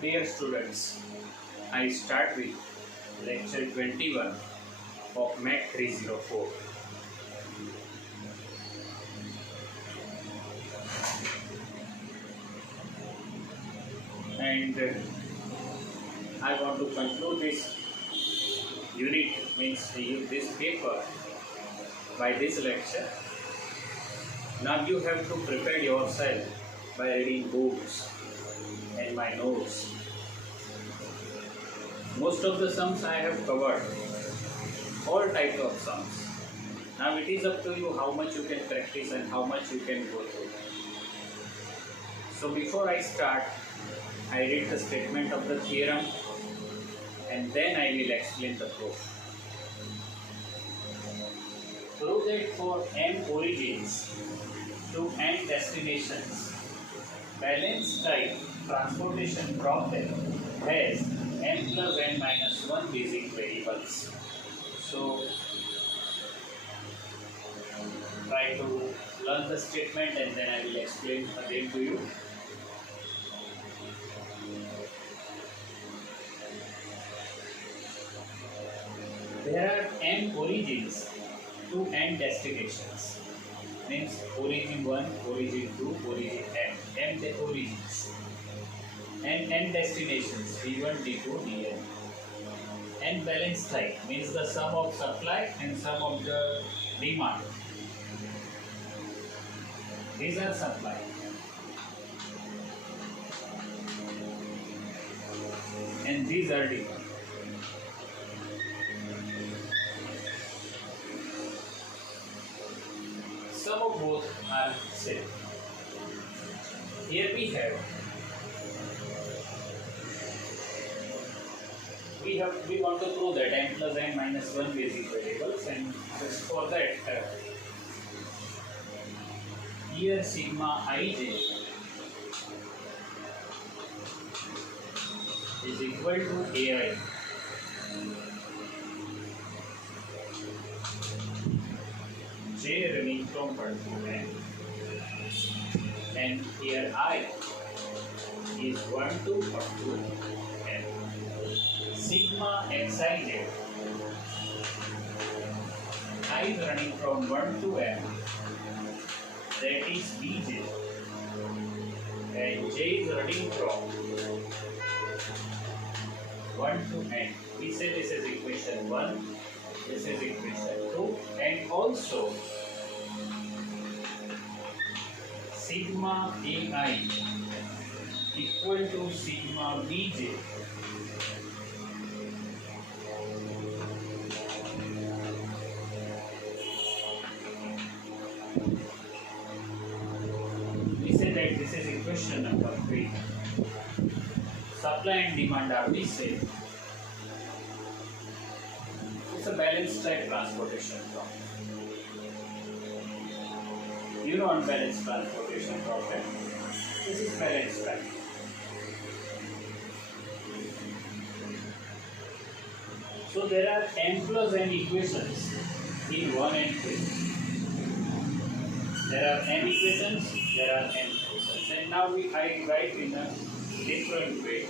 Dear students, I start with lecture 21 of Math 304. And I want to conclude this unit, means this paper, by this lecture. Now you have to prepare yourself by reading books and my notes. Most of the sums I have covered, all types of sums. Now it is up to you how much you can practice and how much you can go through. So before I start, I read the statement of the theorem and then I will explain the proof. Prove that for m origins to n destinations, balanced type transportation problem has n plus n minus 1 basic variables. So try to learn the statement and then I will explain again to you. There are n origins to n destinations. Means origin 1, origin 2, origin n the origins. And n destinations D1, D2, Dn. And balance type means the sum of supply and sum of the demand. These are supply. And these are demand. Sum of both are same. Here we want to prove that n plus n minus 1 basic variables, and just for that here sigma ij is equal to ai. J running from 1 to n, and here I is 1 to up to n. Sigma xij, I is running from 1 to n, that is bj, and j is running from 1 to n. We say this is equation 1. This is equation 2, and also sigma ai equal to sigma bj we say that this is equation number 3. Supply and demand are the same. It's a balanced type transportation problem. You know unbalanced transportation problem. This is balanced type. So there are n plus n equations in 1 and 3. There are n equations, there are n equations. And now I write in a different way.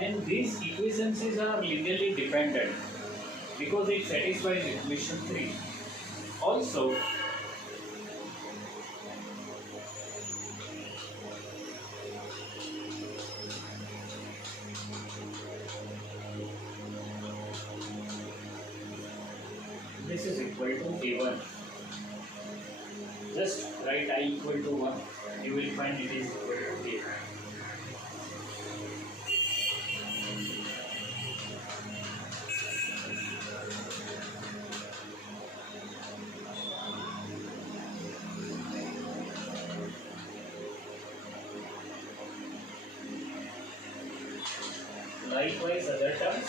And these equations are linearly dependent because it satisfies equation 3. Also, this is equal to a1. Just write I equal to 1. You will find it is equal to a. Likewise, other terms.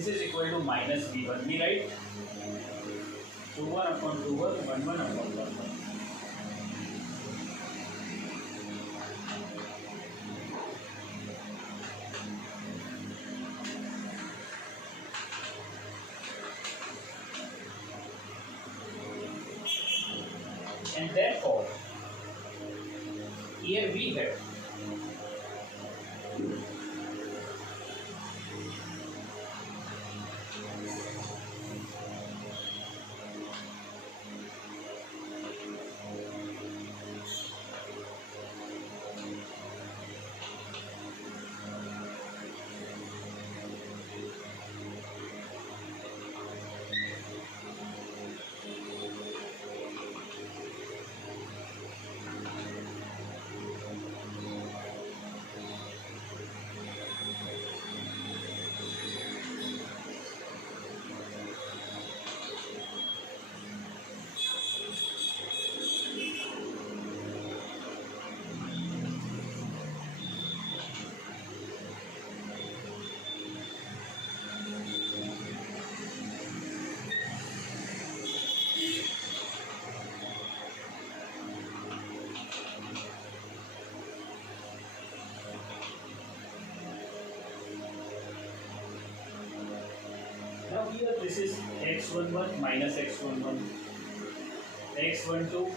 this is equal to minus v1. We write 2 1 upon 2 1, 1 1 upon 1 1. And therefore, here we have now here this is x11 minus x11, x12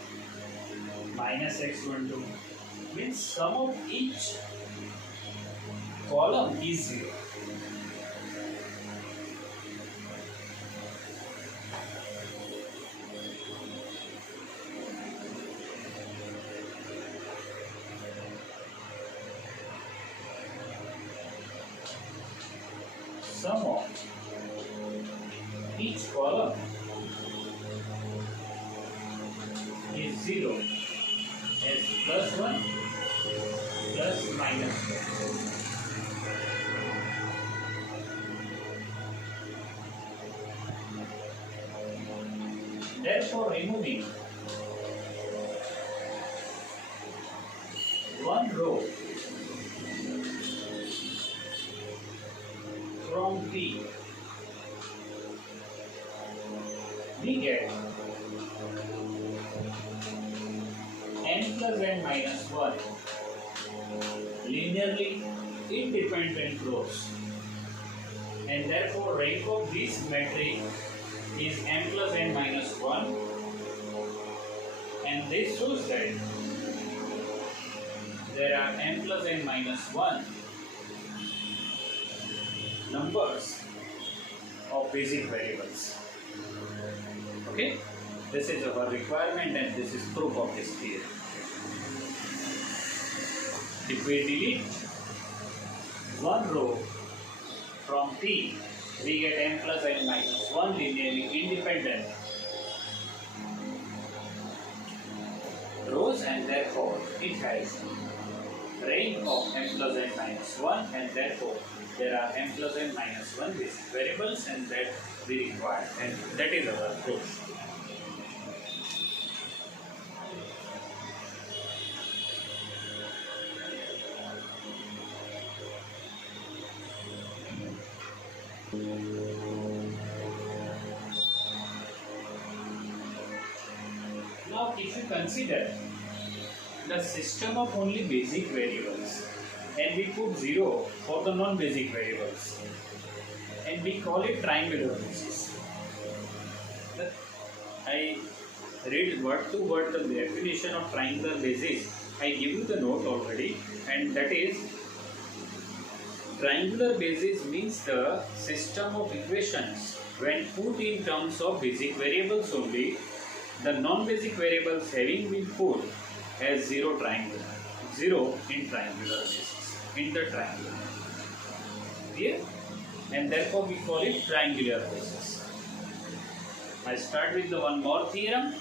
minus x12 means sum of each column is 0. Sum of each column is 0 as plus 1 plus minus 1. Therefore, removing one row from P, we get n plus n minus 1 linearly independent rows, and therefore rank of this matrix is n plus n minus 1, and this shows that there are n plus n minus 1 numbers of basic variables. Okay, this is our requirement and this is proof of this theory. If we delete one row from P, we get n plus n minus 1 linearly independent rows, and therefore it has rank of n plus n minus 1, and therefore there are n plus n minus 1 basic variables, and that we require, and that is our proof. Now, if you consider the system of only basic variables and we put 0 for the non-basic variables and we call it triangular basis. I read word to word the definition of triangular basis. I give you the note already, and that is triangular basis means the system of equations when put in terms of basic variables only, the non-basic variables having been put as 0 in triangular basis, in the triangle. Clear? And therefore we call it triangular basis. I start with the one more theorem.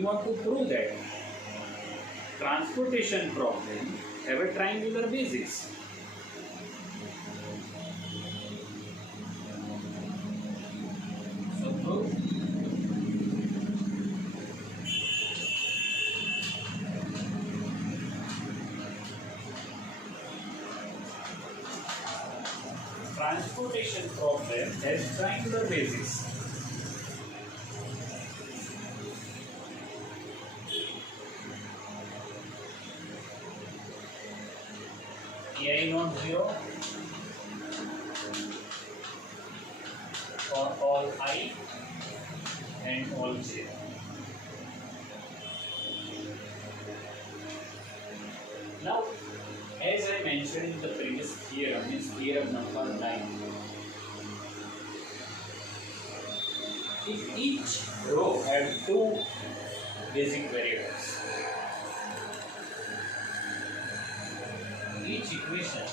we want to prove that transportation problem have a triangular basis. So prove transportation problem has triangular basis. Ai not 0 for all I and all j. Now, as I mentioned in the previous theorem, is theorem number 9. If each row had two basic variables, each equation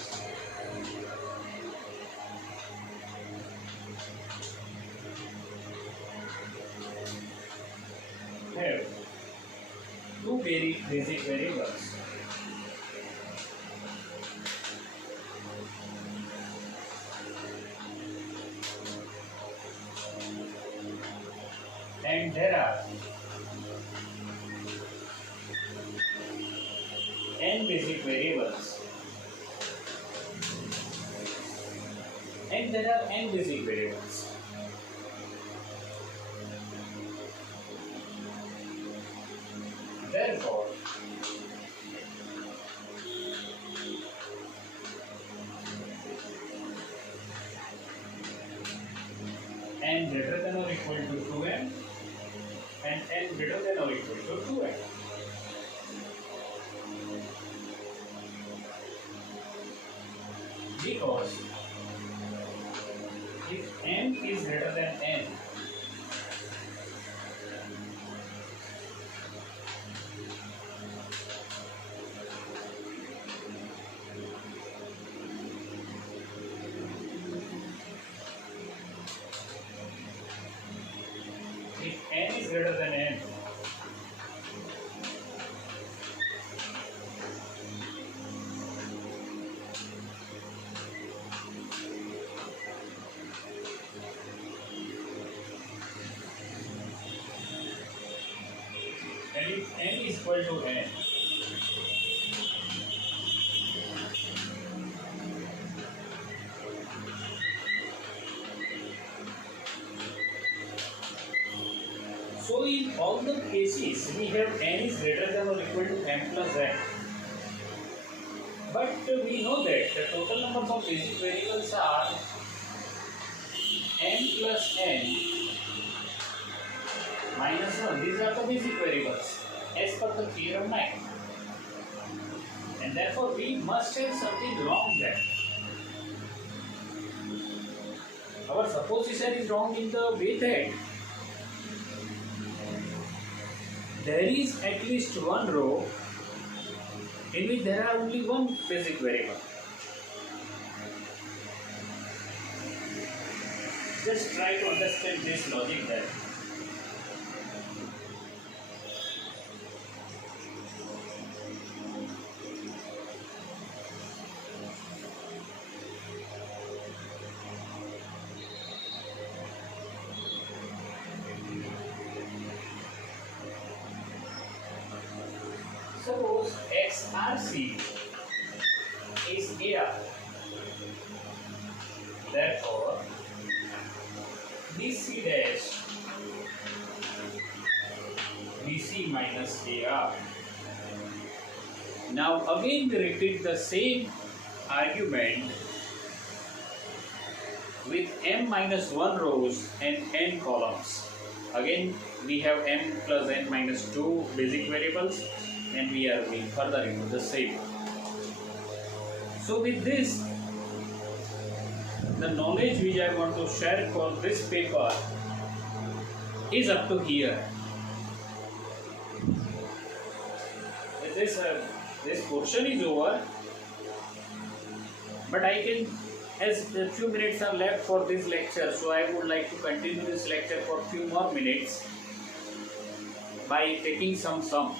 have two very basic variables, and there are n basic variables, Therefore, n greater than or equal to 2n and n greater than or equal to 2n. Because if n is greater than n, and if n is equal to n, so in all the cases we have n is greater than or equal to m plus n. But we know that the total numbers of basic variables are n plus n minus 1. These are the basic variables as per the theorem 9. And therefore we must have something wrong there. Our supposition is wrong in the way that there is at least one row in which there are only one basic variable. Just try to understand this logic there. Suppose XRC is AR. Therefore, BC dash BC minus AR. Now again we repeat the same argument with m minus 1 rows and n columns. Again we have m plus n minus 2 basic variables, and we are going further into the same. So with this, the knowledge which I want to share for this paper is up to here. This portion is over, but I can, as a few minutes are left for this lecture, so I would like to continue this lecture for few more minutes. by taking some sum.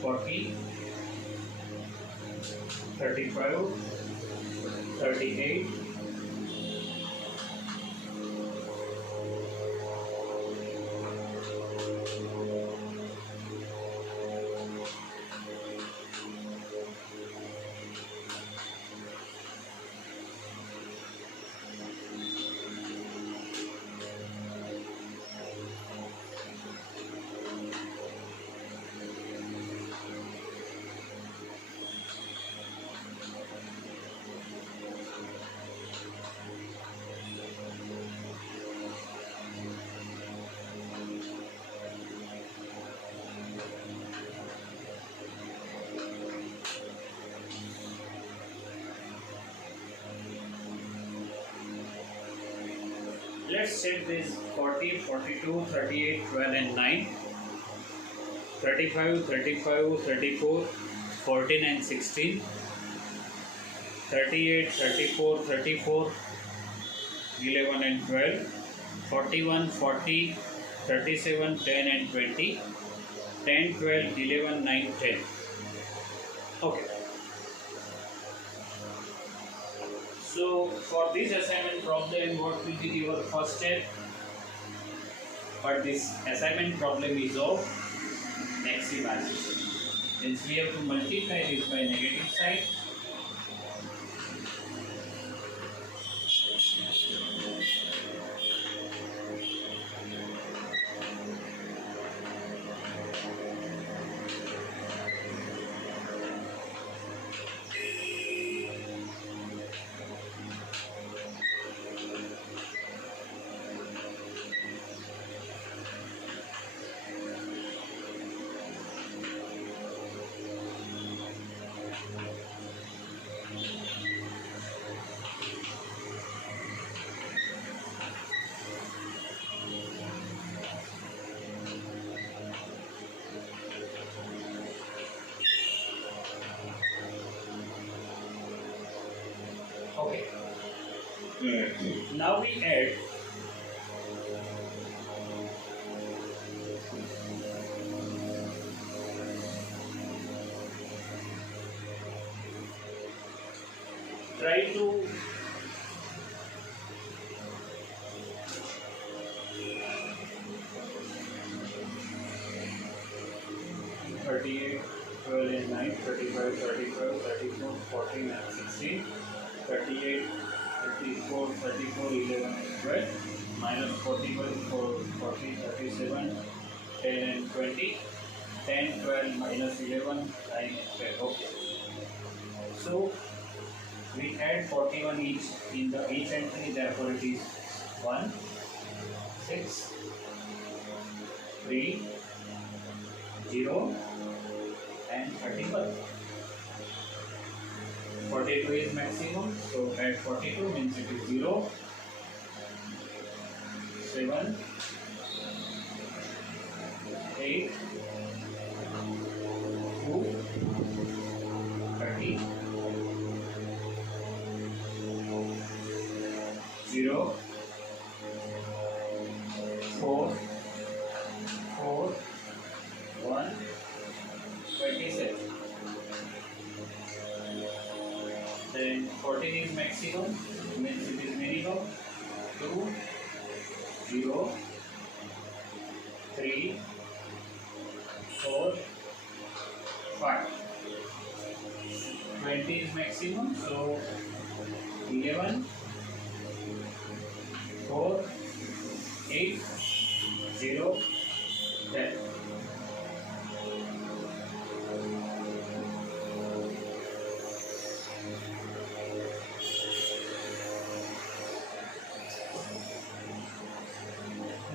Forty, 35, 38, let's check this 40, 42, 38, 12 and 9, 35, 35, 34, 14 and 16, 38, 34, 34, 11 and 12, 41, 40, 37, 10 and 20, 10, 12, 11, 9, 10. Okay. So for this assignment problem, what will be your first step? But this assignment problem is of maximization. Means we have to multiply this by negative side. Okay. Now we add try to (38, 12 and 9, 35, 35, 34, 14 and 16, 38, 34, 34, 11 and 12, minus 41, 40, 37, 10 and 20, 10, 12, minus 11, 9 and 12. Okay. So we add 41 each in the each entry, therefore it is 1, 6, 3, 0 and 31. 42 is maximum, so add 42 means it is 0, 7, 8, 2, 30, 0, 4, 4, 1, 27. Then 14 is maximum, means it is 0, 2, 0, 3, 4, 5. 20 is maximum, so 11, 4, 8, 0, 10.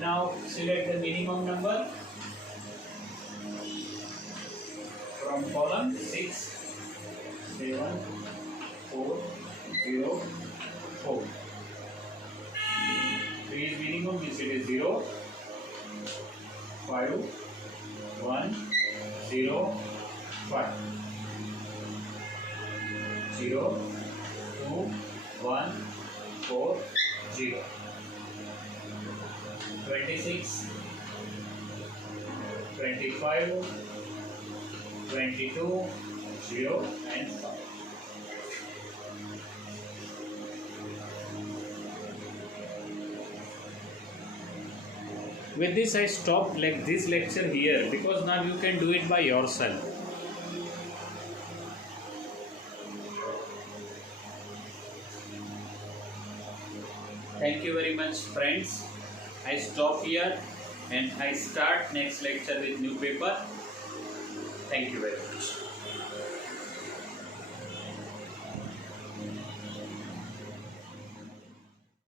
Now select the minimum number from column 6, 7, 4, 0, 4. 3 is minimum, means it is 0, 5, 1, 0, 5. 0, 2, 1, 4, 0. 26, 25, 22, 0 and 5. With this I stop like this lecture here, because now you can do it by yourself. Thank you very much, friends. I stop here and I start next lecture with new paper. Thank you very much.